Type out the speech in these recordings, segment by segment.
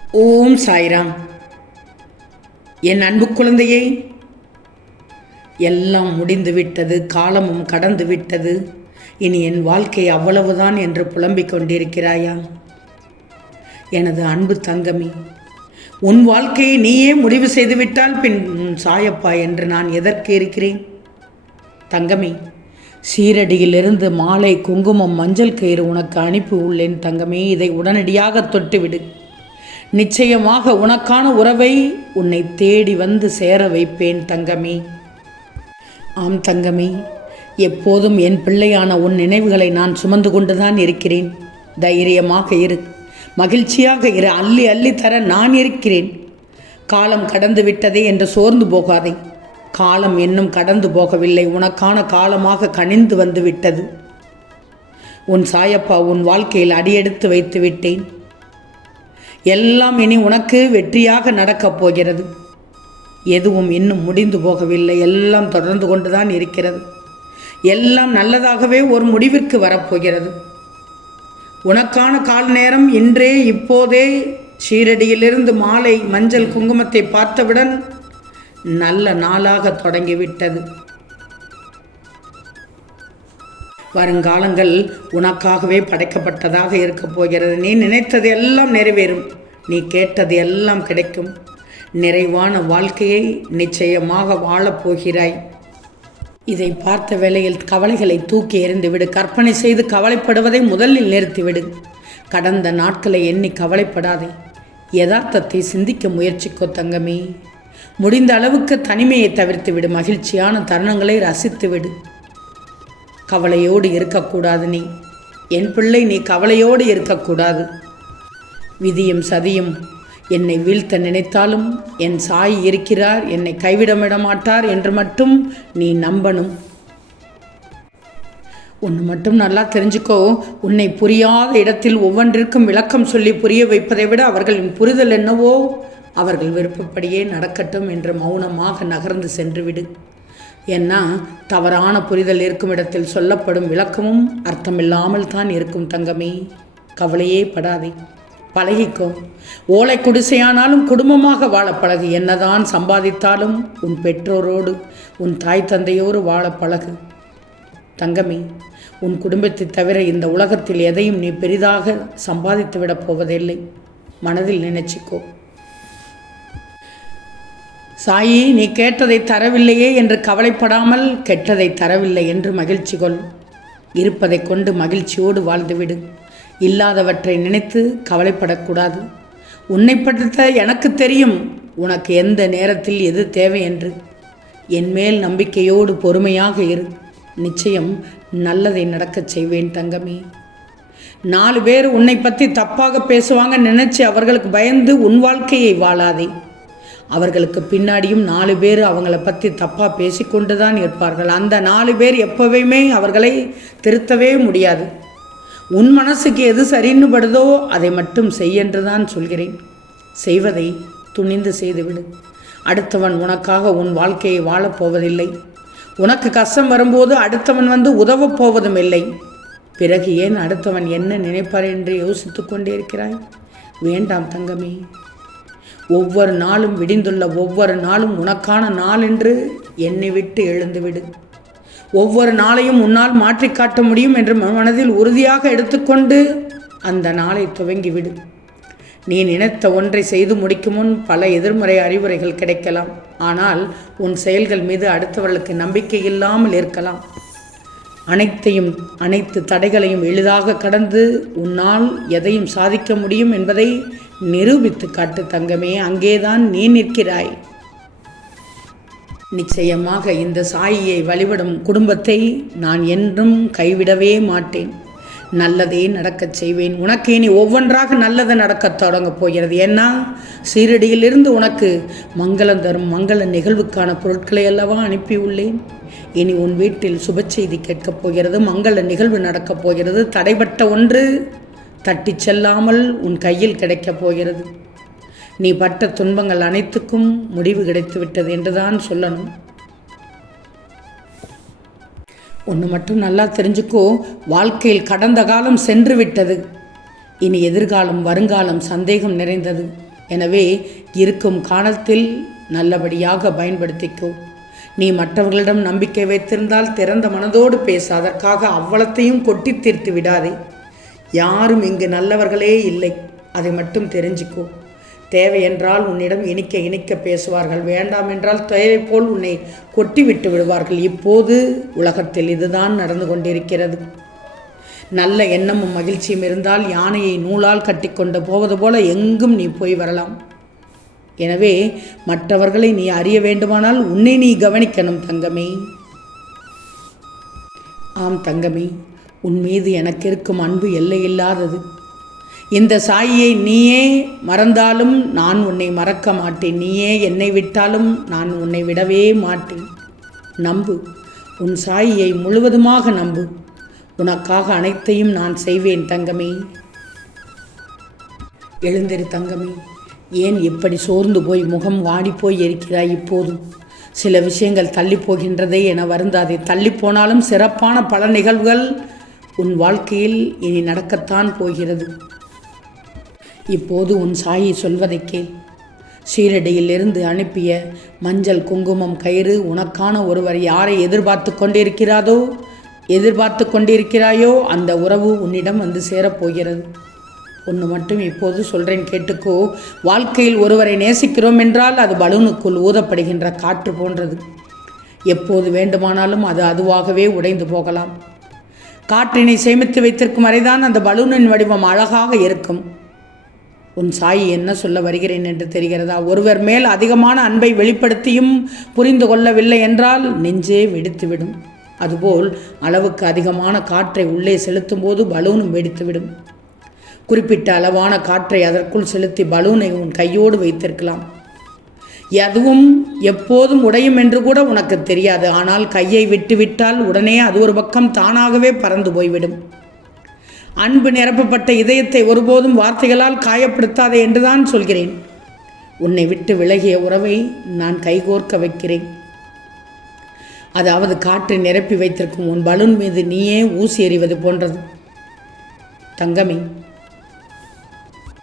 ஓம் சாய்ராம். என் அன்பு குழந்தையே எல்லாம் முடிந்து விட்டது காலமும் கடந்து விட்டது. இனி என் வாழ்க்கை அவ்வளவுதான் என்று புலம்பிக் கொண்டிருக்கிறாயா? எனது அன்பு தங்கமி உன் வாழ்க்கையை நீயே முடிவு செய்துவிட்டால் பின் சாயப்பா என்று நான் எதற்கு இருக்கிறேன்? தங்கமி சீரடியிலிருந்து மாலை குங்குமம் மஞ்சள் கயிறு உனக்கு அனுப்பி உள்ளேன் தங்கமே. இதை உடனடியாக தொட்டுவிடு. நிச்சயமாக உனக்கான உறவை உன்னை தேடி வந்து சேர வைப்பேன் தங்கமே. ஆம் தங்கமே எப்போதும் என் பிள்ளையான உன் நினைவுகளை நான் சுமந்து கொண்டுதான் இருக்கிறேன். தைரியமாக இரு மகிழ்ச்சியாக இரு அள்ளி அள்ளி தர நான் இருக்கிறேன். காலம் கடந்து விட்டதே என்று சோர்ந்து போகாதே. காலம் இன்னும் கடந்து போகவில்லை உனக்கான காலமாக கனிந்து வந்து விட்டது. உன் சாயப்பா உன் வாழ்க்கையில் அடியெடுத்து வைத்து விட்டேன். எல்லாம் இனி உனக்கு வெற்றியாக நடக்கப் போகிறது. எதுவும் இன்னும் முடிந்து போகவில்லை. எல்லாம் தொடர்ந்து கொண்டுதான் இருக்கிறது. எல்லாம் நல்லதாகவே ஒரு முடிவிற்கு வரப்போகிறது. உனக்கான கால நேரம் இன்றே இப்போதே ஷீரடியிலிருந்து மாலை மஞ்சள் குங்குமத்தை பார்த்தவுடன் நல்ல நாளாக தொடங்கிவிட்டது. வருங்காலங்கள் உனக்காகவே படைக்கப்பட்டதாக இருக்கப் போகிறது. நீ நினைத்தது எல்லாம் நிறைவேறும். நீ கேட்டது எல்லாம் கிடைக்கும். நிறைவான வாழ்க்கையை நிச்சயமாக வாழப் போகிறாய். இதை பார்த்த வேளையில் கவலைகளை தூக்கி எறிந்துவிடு கற்பனை செய்து கவலைப்படுவதை முதலில் நிறுத்திவிடு. கடந்த நாட்களை எண்ணி கவலைப்படாதே. யதார்த்தத்தை சிந்திக்க முயற்சிக்கோ தங்கமே. முடிந்த அளவுக்கு தனிமையை தவிர்த்து விடு. மகிழ்ச்சியான தருணங்களை ரசித்து விடு. கவலையோடு இருக்கக்கூடாது நீ. என் பிள்ளை நீ கவலையோடு இருக்கக்கூடாது. விதியும் சதியும் என்னை வீழ்த்த நினைத்தாலும் என் சாய் இருக்கிறார் என்னை கைவிடமிட மாட்டார் என்று மட்டும் நீ நம்பணும். ஒன்று மட்டும் நல்லா தெரிஞ்சுக்கோ. உன்னை புரியாத இடத்தில் ஒவ்வொன்றிற்கும் விளக்கம் சொல்லி புரிய வைப்பதை விட அவர்களின் புரிதல் என்னவோ? அவர்கள் விருப்பப்படியே நடக்கட்டும் என்று மௌனமாக நகர்ந்து சென்றுவிடு ஏன்னா தவறான புரிதல் இருக்கும் இடத்தில் சொல்லப்படும் விளக்கமும் அர்த்தமில்லாமல் தான் இருக்கும் தங்கமே. கவலையே படாதே. பழகிக்கோ. ஓலை குடிசையானாலும் குடும்பமாக வாழ பழகு. என்னதான் சம்பாதித்தாலும் உன் பெற்றோரோடு உன் தாய் தந்தையோடு வாழ பழகு. தங்கமே உன் குடும்பத்தை தவிர இந்த உலகத்தில் எதையும் நீ பெரிதாக சம்பாதித்து விடப் போவதில்லை. மனதில் நினைச்சிக்கோ. சாயி நீ கேட்டதை தரவில்லையே என்று கவலைப்படாமல் கெட்டதை தரவில்லை என்று மகிழ்ச்சி கொள். இருப்பதை கொண்டு மகிழ்ச்சியோடு வாழ்ந்துவிடு இல்லாதவற்றை நினைத்து கவலைப்படக்கூடாது. உன்னை பற்றித்த எனக்கு தெரியும். உனக்கு எந்த நேரத்தில் எது தேவை என்று. என் மேல் நம்பிக்கையோடு பொறுமையாக இரு. நிச்சயம் நல்லதை நடக்கச் செய்வேன் தங்கமே. நாலு பேர் உன்னை பற்றி தப்பாக பேசுவாங்க நினைச்சு அவர்களுக்கு பயந்து உன் வாழ்க்கையை வாழாதே. அவர்களுக்கு பின்னாடியும் நாலு பேர் அவங்கள பற்றி தப்பாக பேசிக்கொண்டு தான் இருப்பார்கள். அந்த நாலு பேர் எப்போவுமே அவர்களை திருத்தவே முடியாது. உன் மனசுக்கு எது சரின்னு படுதோ அதை மட்டும் செய்யென்று தான் சொல்கிறேன். செய்வதை துணிந்து செய்துவிடு. அடுத்தவன் உனக்காக உன் வாழ்க்கையை வாழப்போவதில்லை உனக்கு கஷ்டம் வரும்போது அடுத்தவன் வந்து உதவப் போவதும் இல்லை. பிறகு ஏன் அடுத்தவன் என்ன நினைப்பார் என்று யோசித்து கொண்டே இருக்கிறாய்? வேண்டாம் தங்கமே. ஒவ்வொரு நாளும் விடிந்துள்ள ஒவ்வொரு நாளும் உனக்கான நாள் என்று என்னை விட்டு எழுந்துவிடு. ஒவ்வொரு நாளையும் உன்னால் மாற்றி காட்ட முடியும் என்று மனதில் உறுதியாக எடுத்துக்கொண்டு அந்த நாளை துவங்கிவிடு. நீ நினைத்த ஒன்றை செய்து முடிக்கும் முன் பல எதிர்மறை அறிவுரைகள் கிடைக்கலாம். ஆனால் உன் செயல்கள் மீது அடுத்தவர்களுக்கு நம்பிக்கை இல்லாமல் இருக்கலாம். அனைத்தையும் அனைத்து தடைகளையும் எளிதாக கடந்து உன்னால் எதையும் சாதிக்க முடியும் என்பதை நிரூபித்து காட்டு தங்கமே அங்கேதான் நீ நிற்கிறாய். நிச்சயமாக இந்த சாயியை வழிபடும் குடும்பத்தை நான் என்றும் கைவிடவே மாட்டேன். நல்லதே நடக்கச் செய்வேன். உனக்கு இனி ஒவ்வொன்றாக நல்லது நடக்கத் தொடங்கப் போகிறது. ஏன்னா சீரடியிலிருந்து உனக்கு மங்களம் தரும் மங்கள நிகழ்வுக்கான பொருட்களை அல்லவா அனுப்பியுள்ளேன். இனி உன் வீட்டில் சுப செய்தி கேட்கப் போகிறது மங்கள நிகழ்வு நடக்கப் போகிறது. தடைப்பட்ட ஒன்று தட்டிச் செல்லாமல் உன் கையில் கிடைக்கப் போகிறது. நீ பட்ட துன்பங்கள் அனைத்துக்கும் முடிவு கிடைத்து விட்டது என்றுதான் சொல்லணும். ஒன்று மட்டும் நல்லா தெரிஞ்சுக்கோ வாழ்க்கையில் கடந்த காலம் சென்று விட்டது இனி எதிர்காலம் வருங்காலம் சந்தேகம் நிறைந்தது. எனவே இருக்கும் காலத்தில் நல்லபடியாக பயன்படுத்திக்கோ. நீ மற்றவர்களிடம் நம்பிக்கை வைத்திருந்தால் திறந்த மனதோடு பேச அதற்காக அவ்வளத்தையும் கொட்டி தீர்த்து விடாதே. யாரும் இங்கு நல்லவர்களே இல்லை. அதை மட்டும் தெரிஞ்சுக்கோ. தேவை என்றால் உன்னிடம் இனிக்க இனிக்க பேசுவார்கள். வேண்டாம் என்றால் தேவை போல் உன்னை கொட்டி விட்டு விடுவார்கள். இப்போது உலகத்தில் இதுதான் நடந்து கொண்டிருக்கிறது. நல்ல எண்ணமும் மகிழ்ச்சியும் இருந்தால் யானையை நூலால் கட்டிக்கொண்டு போவது போல எங்கும் நீ போய் வரலாம். எனவே மற்றவர்களை நீ அறிய வேண்டுமானால் உன்னை நீ கவனிக்கணும் தங்கமே. ஆம் தங்கமே. உன் மீது எனக்கு இருக்கும் அன்பு எல்லையில்லாதது. இந்த சாயியை நீயே மறந்தாலும் நான் உன்னை மறக்க மாட்டேன். நீயே என்னை விட்டாலும் நான் உன்னை விடவே மாட்டேன். நம்பு. உன் சாயியை முழுவதுமாக நம்பு. உனக்காக அனைத்தையும் நான் செய்வேன் தங்கமே. எழுந்திரு தங்கமே. ஏன் இப்படி சோர்ந்து போய் முகம் வாடிப்போய் இருக்கிறாய் இப்போதும் சில விஷயங்கள் தள்ளி போகின்றதே என வருந்தாதே. தள்ளி போனாலும் சிறப்பான பல நிகழ்வுகள் உன் வாழ்க்கையில் இனி நடக்கத்தான் போகிறது. இப்போது உன் சாயி சொல்வதை கேள். ஷீரடியிலிருந்து அனுப்பிய மஞ்சள் குங்குமம் கயிறு உனக்கான ஒருவர் யாரை எதிர்பார்த்து கொண்டிருக்கிறாதோ எதிர்பார்த்து கொண்டிருக்கிறாயோ அந்த உறவு உன்னிடம் வந்து சேரப்போகிறது ஒன்று மட்டும் இப்போது சொல்கிறேன் கேட்டுக்கோ. வாழ்க்கையில் ஒருவரை நேசிக்கிறோம் என்றால் அது பலூனுக்குள் ஊதப்படுகின்ற காற்று போன்றது. எப்போது வேண்டுமானாலும் அது அதுவாகவே உடைந்து போகலாம். காற்றினை சேமித்து வைத்திருக்கும் வரைதான் அந்த பலூனின் வடிவம் அழகாக இருக்கும். உன் சாயி என்ன சொல்ல வருகிறேன் என்று தெரிகிறதா? ஒருவர் மேல் அதிகமான அன்பை வெளிப்படுத்தியும் புரிந்து கொள்ளவில்லை என்றால் நெஞ்சே வெடித்துவிடும். அதுபோல் அளவுக்கு அதிகமான காற்றை உள்ளே செலுத்தும் போது பலூனும் வெடித்துவிடும். குறிப்பிட்ட அளவான காற்றை அதற்குள் செலுத்தி பலூனை உன் கையோடு வைத்திருக்கலாம். எதுவும் எப்போதும் உடையும் என்று கூட உனக்கு தெரியாது. ஆனால் கையை விட்டுவிட்டால் உடனே அது ஒரு பக்கம் தானாகவே பறந்து போய்விடும். அன்பு நிரப்பப்பட்ட இதயத்தை ஒருபோதும் வார்த்தைகளால் காயப்படுத்தாதே என்றுதான் சொல்கிறேன். உன்னை விட்டு விலகிய உறவை நான் கைகோர்க்க வைக்கிறேன். அதாவது காற்றை நிரப்பி வைத்திருக்கும் உன் பலூன் மீது நீயே ஊசி எறிவது போன்றது. தங்கமே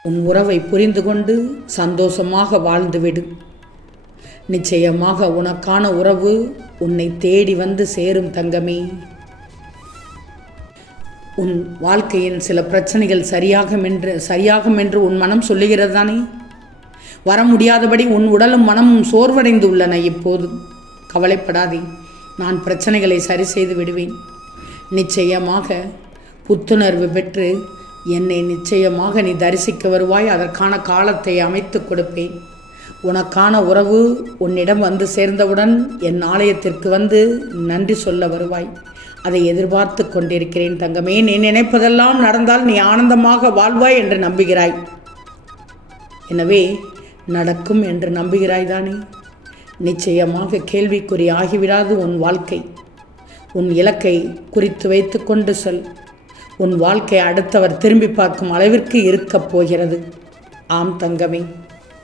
உன் உறவை புரிந்து கொண்டு சந்தோஷமாக வாழ்ந்துவிடு. நிச்சயமாக உனக்கான உறவு உன்னை தேடி வந்து சேரும் தங்கமே. உன் வாழ்க்கையின் சில பிரச்சனைகள் சரியாகும் என்று சரியாகும் என்று உன் மனம் சொல்லுகிறது தானே வர முடியாதபடி உன் உடலும் மனமும் சோர்வடைந்து உள்ளன இப்போது. கவலைப்படாதே நான் பிரச்சனைகளை சரி செய்து விடுவேன். நிச்சயமாக புத்துணர்வு பெற்று என்னை நிச்சயமாக நீ தரிசிக்க வருவாய். அதற்கான காலத்தை அமைத்து கொடுப்பேன். உனக்கான உறவு உன்னிடம் வந்து சேர்ந்தவுடன் என் ஆலயத்திற்கு வந்து நன்றி சொல்ல வருவாய். அதை எதிர்பார்த்து கொண்டிருக்கிறேன் தங்கமே. நீ நினைப்பதெல்லாம் நடந்தால் நீ ஆனந்தமாக வாழ்வாய் என்று நம்புகிறாய். எனவே நடக்கும் என்று நம்புகிறாய் தானே. நிச்சயமாக கேள்விக்குறி ஆகிவிடாது உன் வாழ்க்கை. உன் இலக்கை குறித்து வைத்து கொண்டு சொல். உன் வாழ்க்கை அடுத்தவர் திரும்பி பார்க்கும் அளவிற்கு இருக்கப் போகிறது. ஆம் தங்கமே.